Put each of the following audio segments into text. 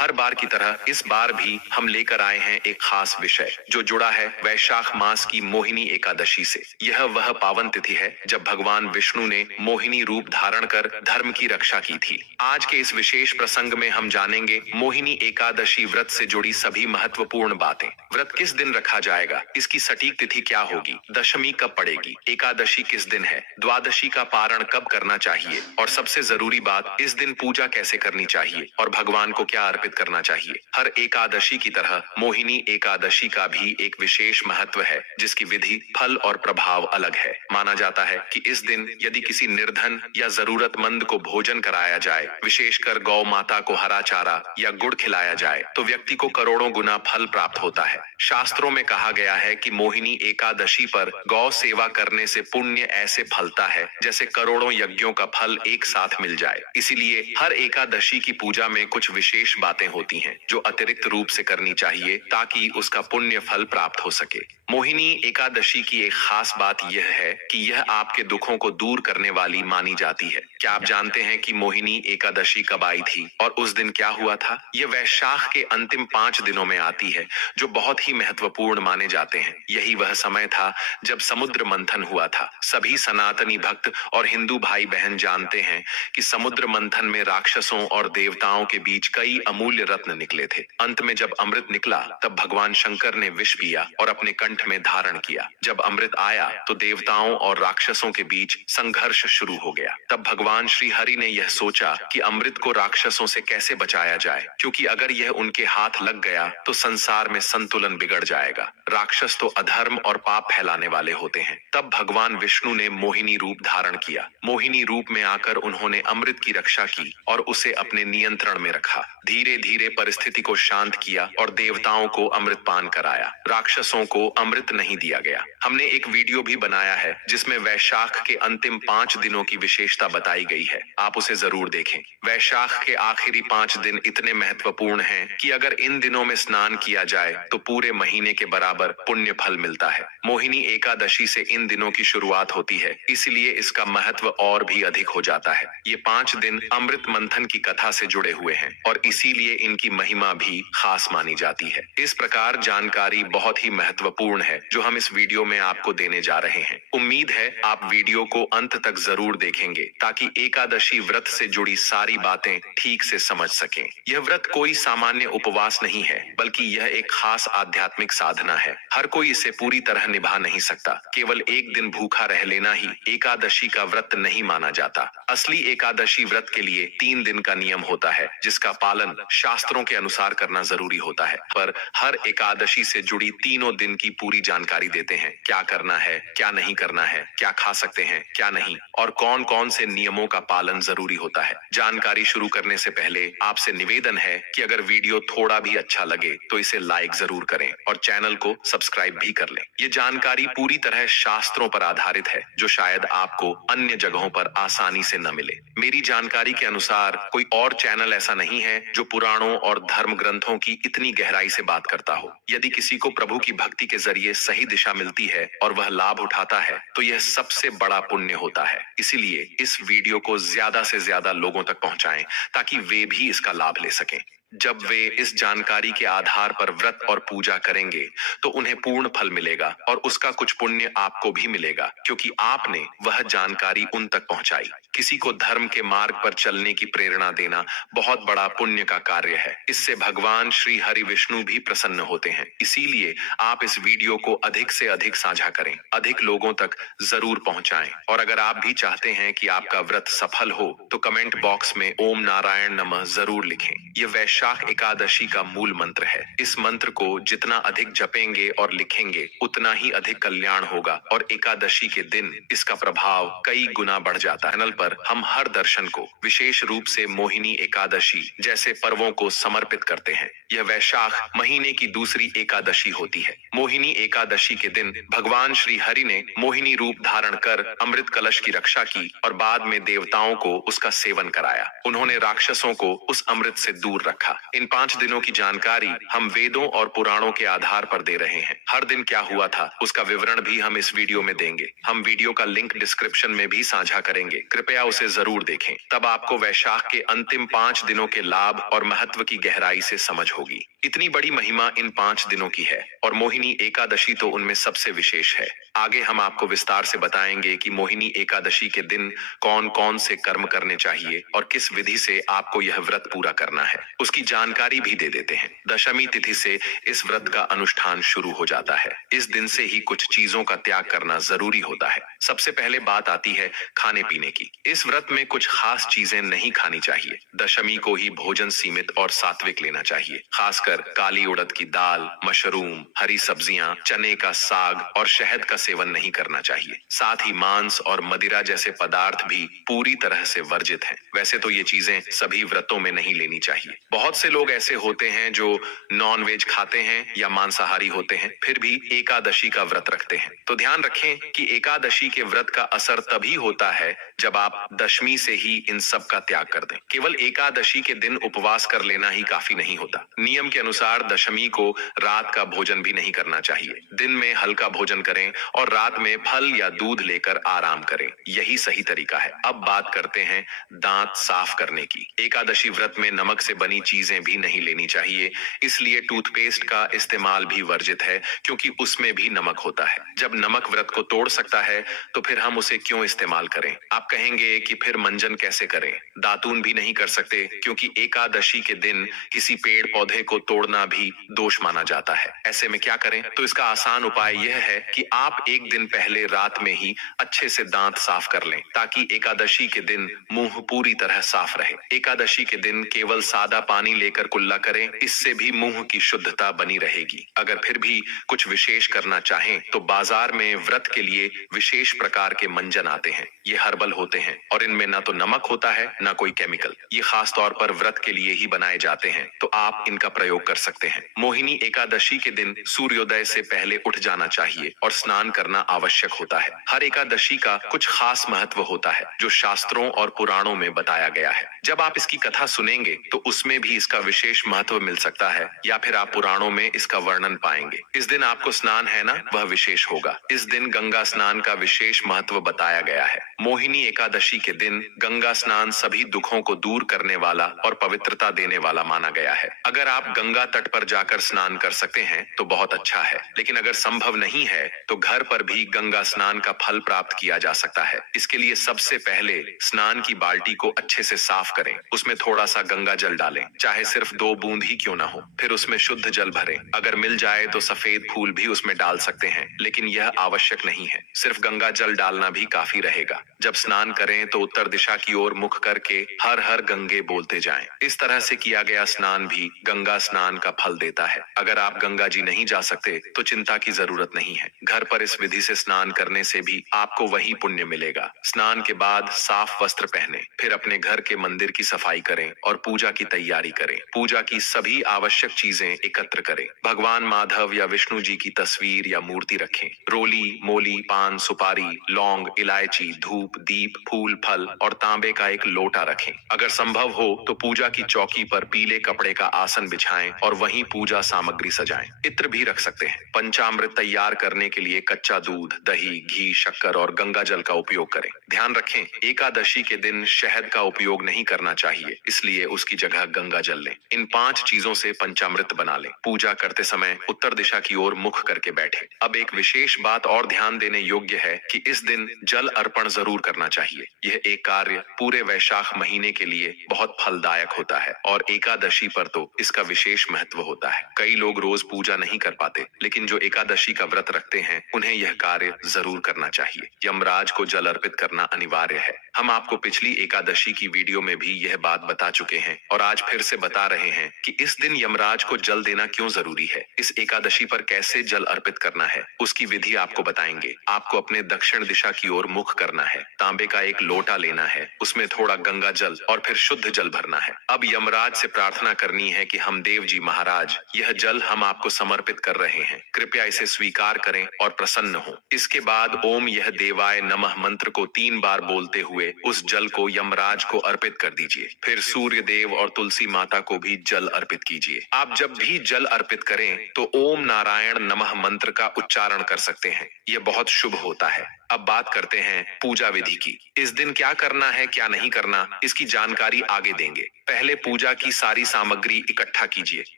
हर बार की तरह इस बार भी हम लेकर आए हैं एक खास विषय जो जुड़ा है वैशाख मास की मोहिनी एकादशी से। यह वह पावन तिथि है जब भगवान विष्णु ने मोहिनी रूप धारण कर धर्म की रक्षा की थी। आज के इस विशेष प्रसंग में हम जानेंगे मोहिनी एकादशी व्रत से जुड़ी सभी महत्वपूर्ण बातें। व्रत किस दिन रखा जाएगा, इसकी सटीक तिथि क्या होगी, दशमी कब पड़ेगी, एकादशी किस दिन है, द्वादशी का पारण कब करना चाहिए और सबसे जरूरी बात, इस दिन पूजा कैसे करनी चाहिए और भगवान को क्या अर्पित करना चाहिए। हर एकादशी की तरह मोहिनी एकादशी का भी एक विशेष महत्व है जिसकी विधि, फल और प्रभाव अलग है। माना जाता है कि इस दिन यदि किसी निर्धन या जरूरतमंद को भोजन कराया जाए, विशेषकर गौ माता को हरा चारा या गुड़ खिलाया जाए, तो व्यक्ति को करोड़ों गुना फल प्राप्त होता है। शास्त्रों में कहा गया है कि मोहिनी एकादशी पर गौ सेवा करने से पुण्य ऐसे फलता है जैसे करोड़ों यज्ञों का फल एक साथ मिल जाए। इसीलिए हर एकादशी की पूजा में कुछ विशेष बातें होती हैं जो अतिरिक्त रूप से करनी चाहिए ताकि उसका पुण्य फल प्राप्त हो सके। मोहिनी एकादशी की एक खास बात यह है कि यह आपके दुखों को दूर करने वाली मानी जाती है। क्या आप जानते हैं कि मोहिनी एकादशी कब आई थी और उस दिन क्या हुआ था? यह वैशाख के अंतिम 5 दिनों में आती है जो बहुत ही महत्वपूर्ण माने जाते हैं। यही वह समय था जब समुद्र मंथन हुआ था। सभी सनातनी भक्त और हिंदू भाई बहन जानते हैं कि समुद्र मंथन में राक्षसों और देवताओं के बीच कई अमूल्य रत्न निकले थे। अंत में जब अमृत निकला तब भगवान शंकर ने विष पिया और अपने कंठ में धारण किया। जब अमृत आया तो देवताओं और राक्षसों के बीच संघर्ष शुरू हो गया। तब भगवान श्री हरि ने यह सोचा कि अमृत को राक्षसों से कैसे बचाया जाए, क्योंकि अगर यह उनके हाथ लग गया तो संसार में संतुलन बिगड़ जाएगा। राक्षस तो अधर्म और पाप फैलाने वाले होते हैं। तब भगवान विष्णु ने मोहिनी रूप धारण किया। मोहिनी रूप में आकर उन्होंने अमृत की रक्षा की और उसे अपने नियंत्रण में रखा। धीरे धीरे परिस्थिति को शांत किया और देवताओं को अमृत पान कराया। राक्षसों को अमृत नहीं दिया गया। हमने एक वीडियो भी बनाया है जिसमें वैशाख के अंतिम 5 दिनों की विशेषता बताई गई है। आप उसे जरूर देखें। वैशाख के आखिरी 5 दिन इतने महत्वपूर्ण हैं कि अगर इन दिनों में स्नान किया जाए तो पूरे महीने के बराबर पुण्य फल मिलता है। मोहिनी एकादशी से इन दिनों की शुरुआत होती है, इसलिए इसका महत्व और भी अधिक हो जाता है। ये 5 दिन अमृत मंथन की कथा से जुड़े हुए हैं और इसीलिए इनकी महिमा भी खास मानी जाती है। इस प्रकार जानकारी बहुत ही महत्वपूर्ण है जो हम इस वीडियो में आपको देने जा रहे हैं। उम्मीद है आप वीडियो को अंत तक जरूर देखेंगे ताकि एकादशी व्रत से जुड़ी सारी बातें ठीक से समझ सकें। यह व्रत कोई सामान्य उपवास नहीं है, बल्कि यह एक खास आध्यात्मिक साधना है। हर कोई इसे पूरी तरह निभा नहीं सकता। केवल एक दिन भूखा रह लेना ही एकादशी का व्रत नहीं माना जाता। असली एकादशी व्रत के लिए 3 दिन का नियम होता है जिसका पालन शास्त्रों के अनुसार करना जरूरी होता है। पर हर एकादशी से जुड़ी तीनों दिन की पूरी जानकारी देते हैं। क्या करना है, क्या नहीं करना है, क्या खा सकते हैं, क्या नहीं, और कौन कौन से नियमों का पालन जरूरी होता है। जानकारी शुरू करने से पहले आपसे निवेदन है कि अगर वीडियो थोड़ा भी अच्छा लगे तो इसे लाइक जरूर करें और चैनल को सब्सक्राइब भी कर लें। ये जानकारी पूरी तरह शास्त्रों पर आधारित है जो शायद आपको अन्य जगहों पर आसानी से न मिले। मेरी जानकारी के अनुसार कोई और चैनल ऐसा नहीं है जो पुराणों और धर्म ग्रंथों की इतनी गहराई से बात करता हो। यदि किसी को प्रभु की भक्ति के जरिए सही दिशा मिलती है और वह लाभ उठाता है तो यह सबसे बड़ा पुण्य होता है। इसीलिए इस वीडियो को ज्यादा से ज्यादा लोगों तक पहुंचाएं ताकि वे भी इसका लाभ ले सकें। जब वे इस जानकारी के आधार पर व्रत और पूजा करेंगे तो उन्हें पूर्ण फल मिलेगा और उसका कुछ पुण्य आपको भी मिलेगा, क्योंकि आपने वह जानकारी उन तक पहुंचाई। किसी को धर्म के मार्ग पर चलने की प्रेरणा देना बहुत बड़ा पुण्य का कार्य है। इससे भगवान श्री हरि विष्णु भी प्रसन्न होते हैं। इसीलिए आप इस वीडियो को अधिक से अधिक साझा करें, अधिक लोगों तक जरूर पहुंचाएं। और अगर आप भी चाहते हैं कि आपका व्रत सफल हो तो कमेंट बॉक्स में ओम नारायण नमः जरूर लिखें। यह वैशाख एकादशी का मूल मंत्र है। इस मंत्र को जितना अधिक जपेंगे और लिखेंगे उतना ही अधिक कल्याण होगा और एकादशी के दिन इसका प्रभाव कई गुना बढ़ जाता है। चैनल पर हम हर दर्शन को, विशेष रूप से मोहिनी एकादशी जैसे पर्वों को समर्पित करते हैं। यह वैशाख महीने की दूसरी एकादशी होती है। मोहिनी एकादशी के दिन भगवान श्री हरि ने मोहिनी रूप धारण कर अमृत कलश की रक्षा की और बाद में देवताओं को उसका सेवन कराया। उन्होंने राक्षसों को उस अमृत से दूर रखा। रखा। इन 5 दिनों की जानकारी हम वेदों और पुराणों के आधार पर दे रहे हैं। हर दिन क्या हुआ था उसका विवरण भी हम इस वीडियो में देंगे। हम वीडियो का लिंक डिस्क्रिप्शन में भी साझा करेंगे, कृपया उसे जरूर देखें। तब आपको वैशाख के अंतिम 5 दिनों के लाभ और महत्व की गहराई से समझ होगी। इतनी बड़ी महिमा इन 5 दिनों की है और मोहिनी एकादशी तो उनमें सबसे विशेष है। आगे हम आपको विस्तार से बताएंगे कि मोहिनी एकादशी के दिन कौन कौन से कर्म करने चाहिए और किस विधि से आपको यह व्रत पूरा करना है, उसकी जानकारी भी दे देते हैं। दशमी तिथि से इस व्रत का अनुष्ठान शुरू हो जाता है। इस दिन से ही कुछ चीजों का त्याग करना जरूरी होता है। सबसे पहले बात आती है खाने पीने की। इस व्रत में कुछ खास चीजें नहीं खानी चाहिए। दशमी को ही भोजन सीमित और सात्विक लेना चाहिए। खासकर काली उड़द की दाल, मशरूम, हरी सब्जियां, चने का साग और शहद का सेवन नहीं करना चाहिए। साथ ही मांस और मदिरा जैसे पदार्थ भी पूरी तरह से वर्जित हैं। वैसे तो ये चीजें सभी व्रतों में नहीं लेनी चाहिए। बहुत से लोग ऐसे होते हैं जो नॉन वेज खाते हैं या मांसाहारी होते हैं, फिर भी एकादशी का व्रत रखते हैं। तो ध्यान रखें कि एकादशी के व्रत का असर तभी होता है जब आप दशमी से ही इन सब का त्याग कर दें। केवल एकादशी के दिन उपवास कर लेना ही काफी नहीं होता। नियम के अनुसार दशमी को रात का भोजन भी नहीं करना चाहिए। दिन में हल्का भोजन करें और रात में फल या दूध लेकर आराम करें, यही सही तरीका है। अब बात करते हैं दांत साफ करने की। एकादशी व्रत में नमक से बनी चीजें भी नहीं लेनी चाहिए, इसलिए टूथपेस्ट का इस्तेमाल भी वर्जित है, क्योंकि उसमें भी नमक होता है। जब नमक व्रत को तोड़ सकता है तो फिर हम उसे क्यों इस्तेमाल करें? आप कहेंगे कि फिर मंजन कैसे करें? दातून भी नहीं कर सकते, क्योंकि एकादशी के दिन किसी पेड़ पौधे को तोड़ना भी दोष माना जाता है। ऐसे में क्या करें? तो इसका आसान उपाय यह है कि आप एक दिन पहले रात में ही अच्छे से दांत साफ कर लें, ताकि एकादशी के दिन मुंह पूरी तरह साफ रहे। एकादशी के दिन केवल सादा पानी लेकर कुल्ला करें, इससे भी मुंह की शुद्धता बनी रहेगी। अगर फिर भी कुछ विशेष करना चाहें तो बाजार में व्रत के लिए विशेष प्रकार के मंजन आते हैं। ये हर्बल होते हैं और इनमें ना तो नमक होता है ना कोई केमिकल। ये खास तौर पर व्रत के लिए ही बनाए जाते हैं, तो आप इनका प्रयोग कर सकते हैं। मोहिनी एकादशी के दिन सूर्योदय से पहले उठ जाना चाहिए और स्नान करना आवश्यक होता है। हर एकादशी का कुछ खास महत्व होता है जो शास्त्रों और पुराणों में बताया गया है। जब आप इसकी कथा सुनेंगे तो उसमें भी इसका विशेष महत्व मिल सकता है, या फिर आप पुराणों में इसका वर्णन पाएंगे। इस दिन आपको स्नान है ना, वह विशेष होगा। इस दिन गंगा स्नान का विशेष महत्व बताया गया है। मोहिनी एकादशी के दिन गंगा स्नान सभी दुखों को दूर करने वाला और पवित्रता देने वाला माना गया है। अगर आप गंगा तट पर जाकर स्नान कर सकते हैं तो बहुत अच्छा है, लेकिन अगर संभव नहीं है तो घर पर भी गंगा स्नान का फल प्राप्त किया जा सकता है। इसके लिए सबसे पहले स्नान की बाल्टी को अच्छे से साफ करें, उसमें थोड़ा सा गंगा जल डालें, चाहे सिर्फ 2 बूंद ही क्यों ना हो। फिर उसमें शुद्ध जल भरें। अगर मिल जाए तो सफेद फूल भी उसमें डाल सकते हैं, लेकिन यह आवश्यक नहीं है। सिर्फ गंगा जल डालना भी काफी रहेगा। जब स्नान करें तो उत्तर दिशा की ओर मुख करके हर हर गंगे बोलते जाएं। इस तरह से किया गया स्नान भी गंगा स्नान का फल देता है। अगर आप गंगा जी नहीं जा सकते तो चिंता की जरूरत नहीं है। घर पर इस विधि से स्नान करने से भी आपको वही पुण्य मिलेगा। स्नान के बाद साफ वस्त्र पहने, फिर अपने घर के मंदिर की सफाई करें और पूजा की तैयारी करें। पूजा की सभी आवश्यक चीजें एकत्र करें। भगवान माधव या विष्णु जी की तस्वीर या मूर्ति रखें। रोली, मोली, पान, सुपारी, लौंग, इलायची, धूप, दीप, फूल, फल और तांबे का एक लोटा रखें। अगर संभव हो तो पूजा की चौकी पर पीले कपड़े का आसन बिछाएं और वहीं पूजा सामग्री सजाएं। इत्र भी रख सकते हैं। पंचामृत तैयार करने के लिए कच्चा दूध, दही, घी, शक्कर और गंगा जल का उपयोग करें। ध्यान रखें, एकादशी के दिन शहद का उपयोग नहीं करना चाहिए, इसलिए उसकी जगह गंगा जल लें। इन 5 चीजों से पंचामृत बना लें। पूजा करते समय उत्तर दिशा की ओर मुख करके बैठे। अब एक विशेष बात और ध्यान देने योग्य है कि इस दिन जल अर्पण जरूर करना चाहिए। यह एक कार्य पूरे वैशाख महीने के लिए बहुत फलदायक होता है और एकादशी पर तो इसका विशेष महत्व होता है। कई लोग रोज पूजा नहीं कर पाते, लेकिन जो एकादशी का व्रत रखते हैं उन्हें यह कार्य जरूर करना चाहिए। यमराज को जल अर्पित करना अनिवार्य है। हम आपको पिछली एकादशी की वीडियो में भी यह बात बता चुके हैं और आज फिर से बता रहे हैं कि इस दिन यमराज को जल देना क्यों जरूरी है। इस एकादशी पर कैसे जल अर्पित करना है उसकी विधि आपको बताएंगे। आपको अपने दक्षिण दिशा की ओर मुख करना है। तांबे का एक लोटा लेना है, उसमें थोड़ा गंगा जल और फिर शुद्ध जल भरना है। अब यमराज से प्रार्थना करनी है कि हम देव जी महाराज, यह जल हम आपको समर्पित कर रहे हैं, कृपया इसे स्वीकार करें और प्रसन्न हो। इसके बाद ओम यह देवाय नमः मंत्र को 3 बार बोलते हुए उस जल को यमराज को अर्पित कर दीजिए। फिर सूर्य देव और तुलसी माता को भी जल अर्पित कीजिए। आप जब भी जल अर्पित करें तो ओम नारायण नमः मंत्र का उच्चारण कर सकते हैं। यह बहुत शुभ होता है। अब बात करते हैं पूजा विधि की। इस दिन क्या करना है क्या नहीं करना, इसकी जानकारी आगे देंगे। पहले पूजा की सारी सामग्री इकट्ठा कीजिए।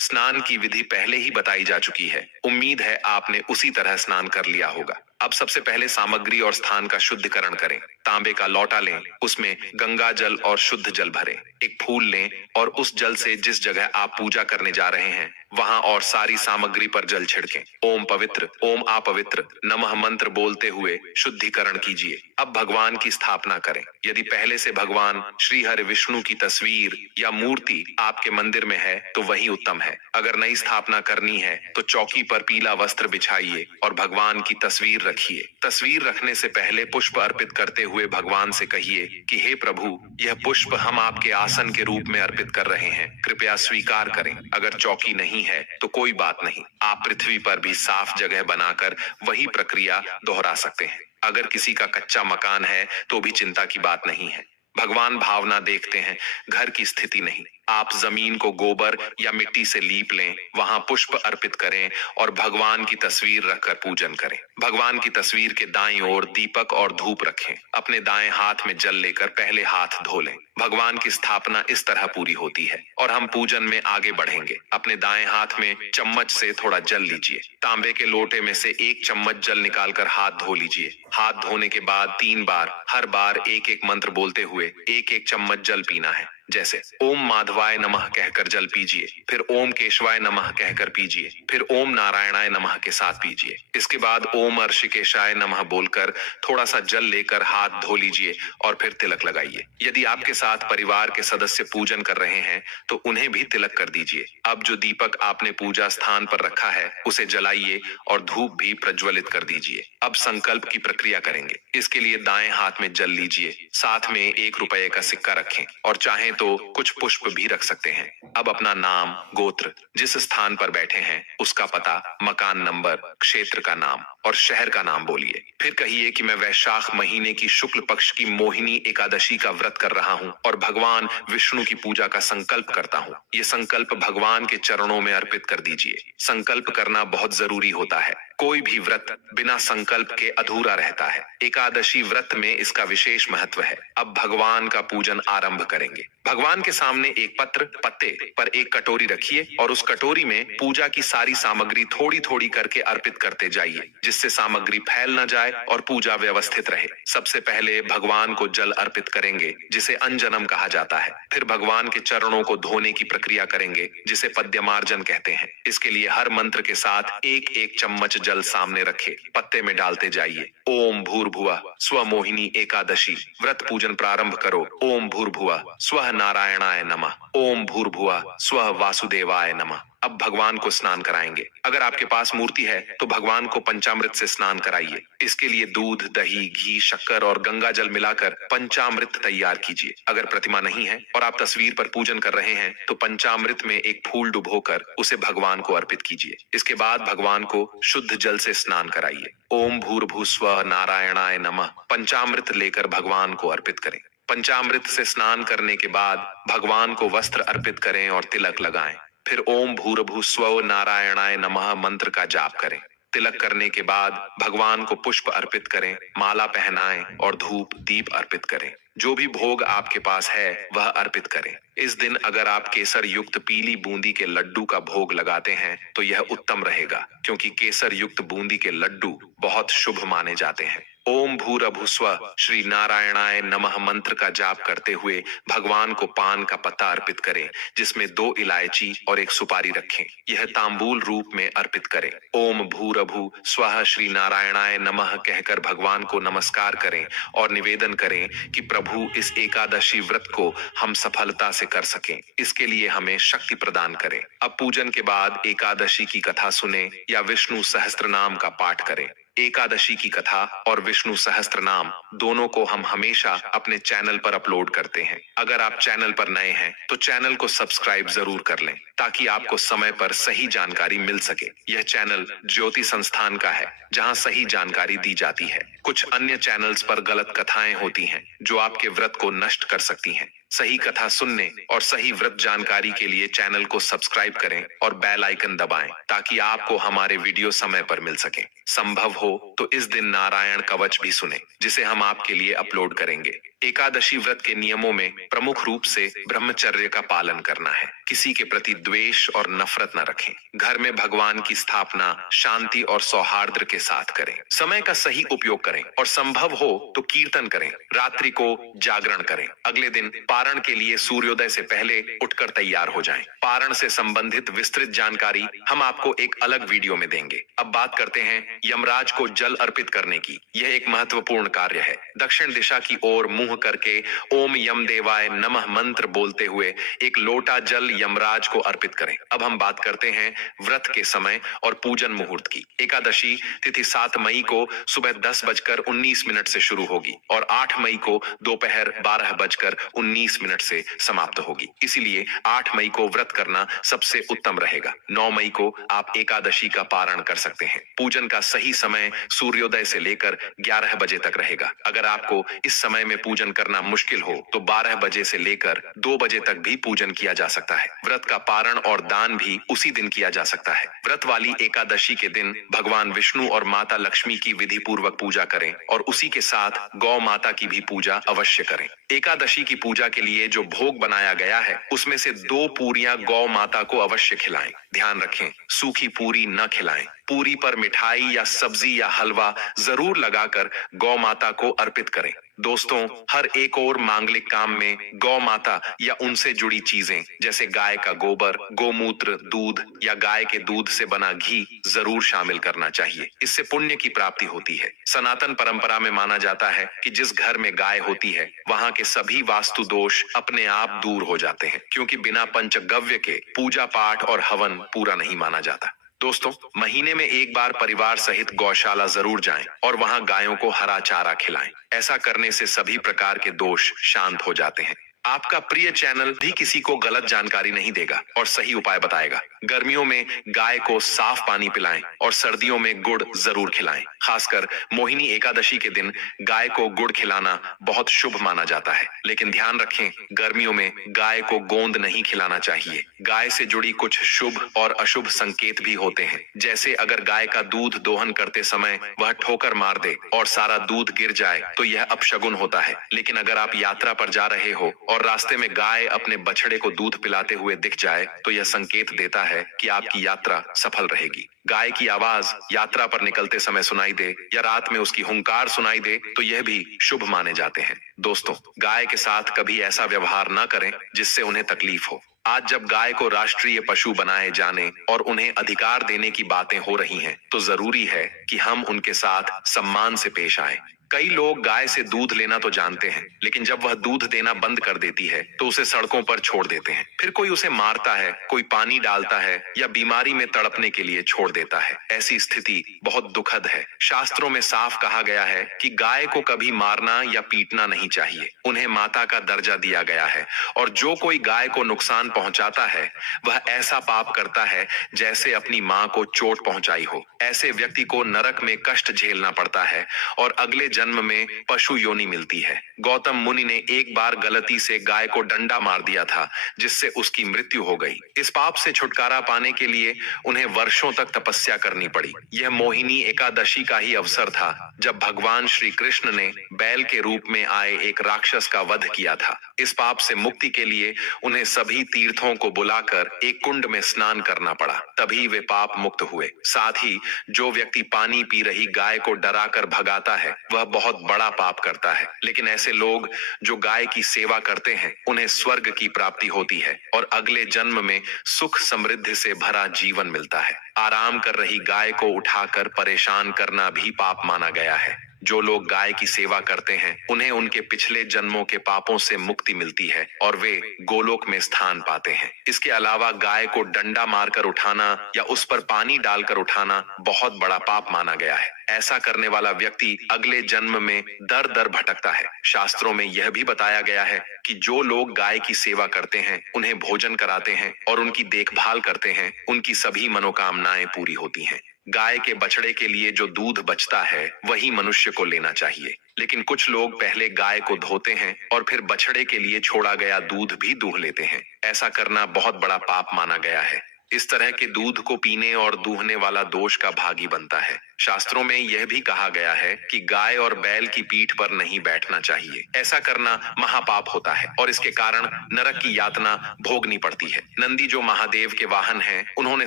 स्नान की विधि पहले ही बताई जा चुकी है। उम्मीद है आपने उसी तरह स्नान कर लिया होगा। अब सबसे पहले सामग्री और स्थान का शुद्धिकरण करें। तांबे का लोटा लें, उसमें गंगा जल और शुद्ध जल भरें। एक फूल लें और उस जल से जिस जगह आप पूजा करने जा रहे हैं वहां और सारी सामग्री पर जल छिड़कें। ओम पवित्र, ओम अपवित्र नमः मंत्र बोलते हुए शुद्धिकरण कीजिए। अब भगवान की स्थापना करें। यदि पहले से भगवान श्री हरि विष्णु की तस्वीर या मूर्ति आपके मंदिर में है तो वही उत्तम है। अगर नई स्थापना करनी है तो चौकी पर पीला वस्त्र बिछाइए और भगवान की तस्वीर रखिए। तस्वीर रखने से पहले पुष्प अर्पित करते हुए भगवान से कहिए कि हे प्रभु, यह पुष्प हम आपके आसन के रूप में अर्पित कर रहे हैं, कृपया स्वीकार करें। अगर चौकी नहीं है तो कोई बात नहीं, आप पृथ्वी पर भी साफ जगह बनाकर वही प्रक्रिया दोहरा सकते हैं। अगर किसी का कच्चा मकान है तो भी चिंता की बात नहीं है। भगवान भावना देखते हैं, घर की स्थिति नहीं। आप जमीन को गोबर या मिट्टी से लीप लें, वहां पुष्प अर्पित करें और भगवान की तस्वीर रखकर पूजन करें। भगवान की तस्वीर के दाईं ओर दीपक और धूप रखें। अपने दाएं हाथ में जल लेकर पहले हाथ धो लें। भगवान की स्थापना इस तरह पूरी होती है और हम पूजन में आगे बढ़ेंगे। अपने दाएं हाथ में चम्मच से थोड़ा जल लीजिए। तांबे के लोटे में से 1 चम्मच जल निकालकर हाथ धो लीजिए। हाथ धोने के बाद 3 बार, हर बार एक एक मंत्र बोलते हुए 1-1 चम्मच जल पीना है। जैसे ओम माधवाय नमः कहकर जल पीजिए, फिर ओम केशवाय नमः कहकर पीजिए, फिर ओम नारायणाय नमः के साथ पीजिए। इसके बाद ओम ऋषिकेशाय नमः बोलकर थोड़ा सा जल लेकर हाथ धो लीजिए और फिर तिलक लगाइए। यदि आपके साथ परिवार के सदस्य पूजन कर रहे हैं तो उन्हें भी तिलक कर दीजिए। अब जो दीपक आपने पूजा स्थान पर रखा है उसे जलाइए और धूप भी प्रज्वलित कर दीजिए। अब संकल्प की प्रक्रिया करेंगे। इसके लिए दाएं हाथ में जल लीजिए, साथ में 1 रुपए का सिक्का रखें और चाहें तो कुछ पुष्प भी रख सकते हैं। अब अपना नाम, गोत्र, जिस स्थान पर बैठे हैं उसका पता, मकान नंबर, क्षेत्र का नाम और शहर का नाम बोलिए। फिर कहिए कि मैं वैशाख महीने की शुक्ल पक्ष की मोहिनी एकादशी का व्रत कर रहा हूँ और भगवान विष्णु की पूजा का संकल्प करता हूँ। ये संकल्प भगवान के चरणों में अर्पित कर दीजिए। संकल्प करना बहुत जरूरी होता है। कोई भी व्रत बिना संकल्प के अधूरा रहता है। एकादशी व्रत में इसका विशेष महत्व है। अब भगवान का पूजन आरंभ करेंगे। भगवान के सामने एक पत्ते पर एक कटोरी रखिए और उस कटोरी में पूजा की सारी सामग्री थोड़ी थोड़ी करके अर्पित करते जाइए, जिससे सामग्री फैल न जाए और पूजा व्यवस्थित रहे। सबसे पहले भगवान को जल अर्पित करेंगे, जिसे अंजनम कहा जाता है। फिर भगवान के चरणों को धोने की प्रक्रिया करेंगे, जिसे पद्यमार्जन कहते हैं। इसके लिए हर मंत्र के साथ 1-1 चम्मच जल सामने रखे पत्ते में डालते जाइए। ओम भूर्भुवः स्व मोहिनी एकादशी व्रत पूजन प्रारंभ करो। ओम भूर्भुवः स्वः नारायणाय नमः। ओम भूर्भुवः स्वः वासुदेवाय नमः। अब भगवान को स्नान कराएंगे। अगर आपके पास मूर्ति है तो भगवान को पंचामृत से स्नान कराइए। इसके लिए दूध, दही, घी, शक्कर और गंगा जल मिलाकर पंचामृत तैयार कीजिए। अगर प्रतिमा नहीं है और आप तस्वीर पर पूजन कर रहे हैं तो पंचामृत में एक फूल डुबोकर उसे भगवान को अर्पित कीजिए। इसके बाद भगवान को शुद्ध जल से स्नान कराइए। ओम भूर्भुवः नारायणाय नमः पंचामृत लेकर भगवान को अर्पित करें। पंचामृत से स्नान करने के बाद भगवान को वस्त्र अर्पित करें और तिलक लगाएं। फिर ओम भूर्भुवः स्वः नारायणाय नमः मंत्र का जाप करें। तिलक करने के बाद भगवान को पुष्प अर्पित करें, माला पहनाएं और धूप दीप अर्पित करें। जो भी भोग आपके पास है वह अर्पित करें। इस दिन अगर आप केसर युक्त पीली बूंदी के लड्डू का भोग लगाते हैं तो यह उत्तम रहेगा, क्योंकि केसर युक्त बूंदी के लड्डू बहुत शुभ माने जाते हैं। ओम भूर्भुवः स्वः श्री नारायणाय नमः मंत्र का जाप करते हुए भगवान को पान का पत्ता अर्पित करें, जिसमें 2 इलायची और 1 सुपारी रखें। यह तांबूल रूप में अर्पित करें। ओम भूर्भुवः स्वः श्री नारायणाय नमः कहकर भगवान को नमस्कार करें और निवेदन करें कि प्रभु इस एकादशी व्रत को हम सफलता से कर सकें। इसके लिए हमें शक्ति प्रदान करें। अब पूजन के बाद एकादशी की कथा सुने या विष्णु सहस्त्र नाम का पाठ करें। एकादशी की कथा और विष्णु सहस्त्र नाम दोनों को हम हमेशा अपने चैनल पर अपलोड करते हैं। अगर आप चैनल पर नए हैं तो चैनल को सब्सक्राइब जरूर कर लें, ताकि आपको समय पर सही जानकारी मिल सके। यह चैनल ज्योति संस्थान का है, जहां सही जानकारी दी जाती है। कुछ अन्य चैनल्स पर गलत कथाएं होती हैं जो आपके व्रत को नष्ट कर सकती हैं। सही कथा सुनने और सही व्रत जानकारी के लिए चैनल को सब्सक्राइब करें और बेल आइकन दबाएं ताकि आपको हमारे वीडियो समय पर मिल सकें। संभव हो तो इस दिन नारायण कवच भी सुने जिसे हम आपके लिए अपलोड करेंगे। एकादशी व्रत के नियमों में प्रमुख रूप से ब्रह्मचर्य का पालन करना है। किसी के प्रति द्वेष और नफरत न रखें। घर में भगवान की स्थापना शांति और सौहार्द के साथ करें। समय का सही उपयोग करें और संभव हो तो कीर्तन करें। रात्रि को जागरण करें। अगले दिन पारण के लिए सूर्योदय से पहले उठकर तैयार हो जाएं। पारण से संबंधित विस्तृत जानकारी हम आपको एक अलग वीडियो में देंगे। अब बात करते हैं यमराज को जल अर्पित करने की। यह एक महत्वपूर्ण कार्य है। दक्षिण दिशा की ओर मुंह करके ओम यम देवाय नमः मंत्र बोलते हुए एक लोटा जल यमराज को अर्पित करें। अब हम बात करते हैं व्रत के समय और पूजन मुहूर्त की। एकादशी तिथि 7 मई को सुबह 10:19 से शुरू होगी और 8 मई को दोपहर 12:19 से समाप्त होगी। इसीलिए 8 मई को व्रत करना सबसे उत्तम रहेगा। 9 मई को आप एकादशी का पारण कर सकते हैं। पूजन का सही समय सूर्योदय से लेकर 11 बजे तक रहेगा। अगर आपको इस समय में पूजन करना मुश्किल हो तो 12 बजे से लेकर 2 बजे तक भी पूजन किया जा सकता है। व्रत का पारण और दान भी उसी दिन किया जा सकता है। व्रत वाली एकादशी के दिन भगवान विष्णु और माता लक्ष्मी की विधि पूर्वक पूजा करें और उसी के साथ गौ माता की भी पूजा अवश्य करें। एकादशी की पूजा के लिए जो भोग बनाया गया है उसमें से 2 पूरियां गौ माता को अवश्य खिलाएं। ध्यान रखें, सूखी पूरी न खिलाएं। पूरी पर मिठाई या सब्जी या हलवा जरूर लगाकर गौ माता को अर्पित करें। दोस्तों, हर एक और मांगलिक काम में गौ माता या उनसे जुड़ी चीजें जैसे गाय का गोबर, गोमूत्र, दूध या गाय के दूध से बना घी जरूर शामिल करना चाहिए। इससे पुण्य की प्राप्ति होती है। सनातन परंपरा में माना जाता है कि जिस घर में गाय होती है वहां के सभी वास्तु दोष अपने आप दूर हो जाते हैं, क्योंकि बिना पंचगव्य के पूजा पाठ और हवन पूरा नहीं माना जाता। दोस्तों, महीने में एक बार परिवार सहित गौशाला जरूर जाएं और वहां गायों को हरा चारा खिलाएं। ऐसा करने से सभी प्रकार के दोष शांत हो जाते हैं। आपका प्रिय चैनल भी किसी को गलत जानकारी नहीं देगा और सही उपाय बताएगा। गर्मियों में गाय को साफ पानी पिलाएं और सर्दियों में गुड़ जरूर खिलाएं। खासकर मोहिनी एकादशी के दिन गाय को गुड़ खिलाना बहुत शुभ माना जाता है। लेकिन ध्यान रखें, गर्मियों में गाय को गोंद नहीं खिलाना चाहिए। गाय से जुड़ी कुछ शुभ और अशुभ संकेत भी होते हैं। जैसे अगर गाय का दूध दोहन करते समय वह ठोकर मार दे और सारा दूध गिर जाए तो यह अपशगुन होता है। लेकिन अगर आप यात्रा पर जा रहे हो और रास्ते में गाय अपने बछड़े को दूध पिलाते हुए दिख जाए तो यह संकेत देता है कि आपकी यात्रा सफल रहेगी। गाय की आवाज यात्रा पर निकलते समय सुनाई दे या रात में उसकी हुंकार सुनाई दे तो यह भी शुभ माने जाते हैं। दोस्तों, गाय के साथ कभी ऐसा व्यवहार न करें जिससे उन्हें तकलीफ हो। आज जब गाय को राष्ट्रीय पशु बनाए जाने और उन्हें अधिकार देने की बातें हो रही हैं, तो जरूरी है कि हम उनके साथ सम्मान से पेश आएं। कई लोग गाय से दूध लेना तो जानते हैं, लेकिन जब वह दूध देना बंद कर देती है तो उसे सड़कों पर छोड़ देते हैं। फिर कोई उसे मारता है, कोई पानी डालता है या बीमारी में तड़पने के लिए छोड़ देता है। ऐसी स्थिति बहुत दुखद है। शास्त्रों में साफ कहा गया है कि गाय को कभी मारना या पीटना नहीं चाहिए। उन्हें माता का दर्जा दिया गया है और जो कोई गाय को नुकसान पहुंचाता है वह ऐसा पाप करता है जैसे अपनी मां को चोट पहुंचाई हो। ऐसे व्यक्ति को नरक में कष्ट झेलना पड़ता है और अगले जन्म में पशु योनि मिलती है। गौतम मुनि ने एक बार गलती से गाय को डंडा मार दिया था जिससे उसकी मृत्यु हो गई। इस पाप से छुटकारा पाने के लिए उन्हें वर्षों तक तपस्या करनी पड़ी। यह मोहिनी एकादशी का ही अवसर था जब भगवान श्री कृष्ण ने बैल के रूप में आए एक राक्षस का वध किया था। इस पाप से मुक्ति के लिए उन्हें सभी तीर्थों को बुलाकर एक कुंड में स्नान करना पड़ा, तभी वे पाप मुक्त हुए। साथ ही जो व्यक्ति पानी पी रही गाय को डराकर भगाता है वह बहुत बड़ा पाप करता है। लेकिन ऐसे लोग जो गाय की सेवा करते हैं उन्हें स्वर्ग की प्राप्ति होती है और अगले जन्म में सुख समृद्धि से भरा जीवन मिलता है। आराम कर रही गाय को उठाकर परेशान करना भी पाप माना गया है। जो लोग गाय की सेवा करते हैं उन्हें उनके पिछले जन्मों के पापों से मुक्ति मिलती है और वे गोलोक में स्थान पाते हैं। इसके अलावा गाय को डंडा मारकर उठाना या उस पर पानी डालकर उठाना बहुत बड़ा पाप माना गया है। ऐसा करने वाला व्यक्ति अगले जन्म में दर दर भटकता है। शास्त्रों में यह भी बताया गया है कि जो लोग गाय की सेवा करते हैं, उन्हें भोजन कराते हैं और उनकी देखभाल करते हैं, उनकी सभी मनोकामनाएं पूरी होती हैं। गाय के बछड़े के लिए जो दूध बचता है वही मनुष्य को लेना चाहिए। लेकिन कुछ लोग पहले गाय को धोते हैं और फिर बछड़े के लिए छोड़ा गया दूध भी दूह लेते हैं। ऐसा करना बहुत बड़ा पाप माना गया है। इस तरह के दूध को पीने और दूहने वाला दोष का भागी बनता है। शास्त्रों में यह भी कहा गया है कि गाय और बैल की पीठ पर नहीं बैठना चाहिए। ऐसा करना महापाप होता है और इसके कारण नरक की यातना भोगनी पड़ती है। नंदी जो महादेव के वाहन हैं, उन्होंने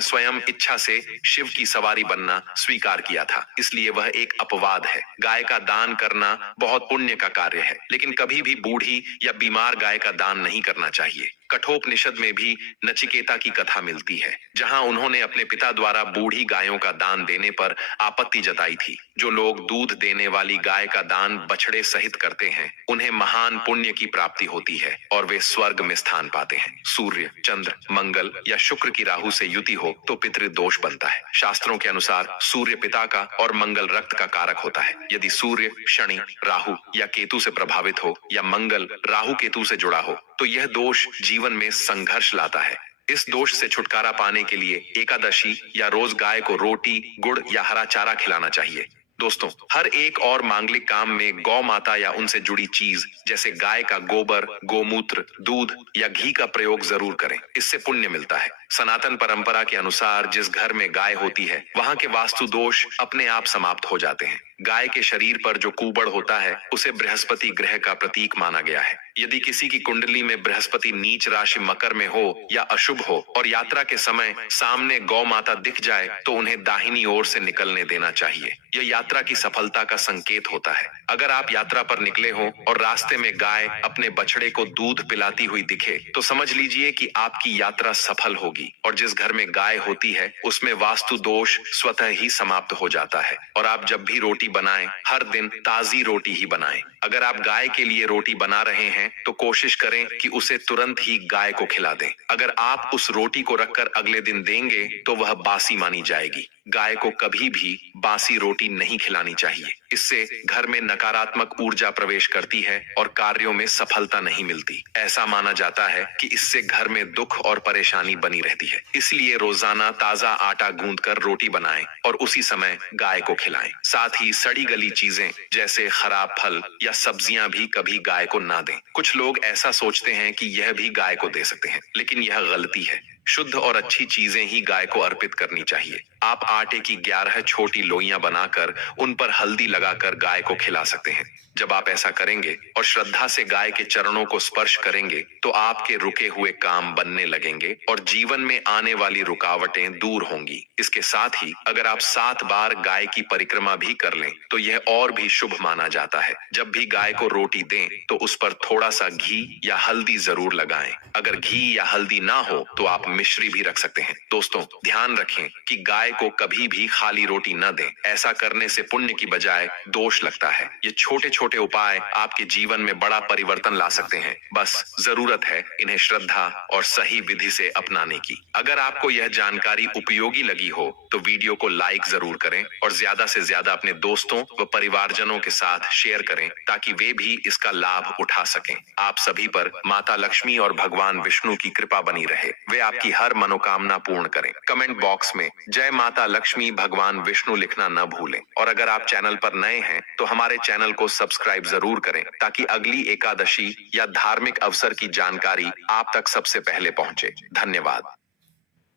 स्वयं इच्छा से शिव की सवारी बनना स्वीकार किया था, इसलिए वह एक अपवाद है। गाय का दान करना बहुत पुण्य का कार्य है, लेकिन कभी भी बूढ़ी या बीमार गाय का दान नहीं करना चाहिए। कठोपनिषद में भी नचिकेता की कथा मिलती है, जहां उन्होंने अपने पिता द्वारा बूढ़ी गायों का दान देने पर आपत्ति जताई थी। जो लोग दूध देने वाली गाय का दान बछड़े सहित करते हैं, उन्हें महान पुण्य की प्राप्ति होती है और वे स्वर्ग में स्थान पाते हैं। सूर्य, चंद्र, मंगल या शुक्र की राहु से युति हो तो पितृदोष बनता है। शास्त्रों के अनुसार सूर्य पिता का और मंगल रक्त का कारक होता है। यदि सूर्य शनि, राहु या केतु से प्रभावित हो या मंगल राहु केतु से जुड़ा हो तो यह दोष जीवन में संघर्ष लाता है। इस दोष से छुटकारा पाने के लिए एकादशी या रोज गाय को रोटी, गुड़ या हरा चारा खिलाना चाहिए। दोस्तों, हर एक और मांगलिक काम में गौ माता या उनसे जुड़ी चीज जैसे गाय का गोबर, गोमूत्र, दूध या घी का प्रयोग जरूर करें। इससे पुण्य मिलता है। सनातन परंपरा के अनुसार जिस घर में गाय होती है, वहां के वास्तु दोष अपने आप समाप्त हो जाते हैं। गाय के शरीर पर जो कुबड़ होता है, उसे बृहस्पति ग्रह का प्रतीक माना गया है। यदि किसी की कुंडली में बृहस्पति नीच राशि मकर में हो या अशुभ हो और यात्रा के समय सामने गौ माता दिख जाए तो उन्हें दाहिनी ओर से निकलने देना चाहिए। यह यात्रा की सफलता का संकेत होता है। अगर आप यात्रा पर निकले हो और रास्ते में गाय अपने बछड़े को दूध पिलाती हुई दिखे तो समझ लीजिए कि आपकी यात्रा सफल होगी। और जिस घर में गाय होती है उसमें वास्तु दोष स्वतः ही समाप्त हो जाता है। और आप जब भी रोटी बनाएं, हर दिन ताजी रोटी ही बनाएं। अगर आप गाय के लिए रोटी बना रहे हैं तो कोशिश करें कि उसे तुरंत ही गाय को खिला दें। अगर आप उस रोटी को रखकर अगले दिन देंगे तो वह बासी मानी जाएगी। गाय को कभी भी बासी रोटी नहीं खिलानी चाहिए। इससे घर में नकारात्मक ऊर्जा प्रवेश करती है और कार्यों में सफलता नहीं मिलती। ऐसा माना जाता है कि इससे घर में दुख और परेशानी बनी रहती है। इसलिए रोजाना ताजा आटा गूंथकर रोटी बनाएं और उसी समय गाय को खिलाएं। साथ ही सड़ी गली चीजें जैसे खराब फल या सब्जियां भी कभी गाय को ना दें। कुछ लोग ऐसा सोचते हैं कि यह भी गाय को दे सकते हैं, लेकिन यह गलती है। शुद्ध और अच्छी चीजें ही गाय को अर्पित करनी चाहिए। आप आटे की 11 छोटी लोइयां बनाकर उन पर हल्दी लगाकर गाय को खिला सकते हैं। जब आप ऐसा करेंगे और श्रद्धा से गाय के चरणों को स्पर्श करेंगे तो आपके रुके हुए काम बनने लगेंगे और जीवन में आने वाली रुकावटें दूर होंगी। इसके साथ ही अगर आप 7 बार गाय की परिक्रमा भी कर लें तो यह और भी शुभ माना जाता है। जब भी गाय को रोटी दें तो उस पर थोड़ा सा घी या हल्दी जरूर लगाएं। अगर घी या हल्दी ना हो तो आप मिश्री भी रख सकते हैं। दोस्तों, ध्यान रखें कि गाय को कभी भी खाली रोटी न दें। ऐसा करने से पुण्य की बजाय दोष लगता है। ये छोटे छोटे उपाय आपके जीवन में बड़ा परिवर्तन ला सकते हैं। बस जरूरत है इन्हें श्रद्धा और सही विधि से अपनाने की। अगर आपको यह जानकारी उपयोगी लगी हो तो वीडियो को लाइक जरूर करें और ज्यादा से ज्यादा अपने दोस्तों व परिवारजनों के साथ शेयर करें ताकि वे भी इसका लाभ उठा सकें। आप सभी पर माता लक्ष्मी और भगवान विष्णु की कृपा बनी रहे। वे आपकी हर मनोकामना पूर्ण करें। कमेंट बॉक्स में जय माता लक्ष्मी भगवान विष्णु लिखना न भूलें। और अगर आप चैनल पर नए हैं तो हमारे चैनल को सब्सक्राइब जरूर करें ताकि अगली एकादशी या धार्मिक अवसर की जानकारी आप तक सबसे पहले पहुंचे। धन्यवाद।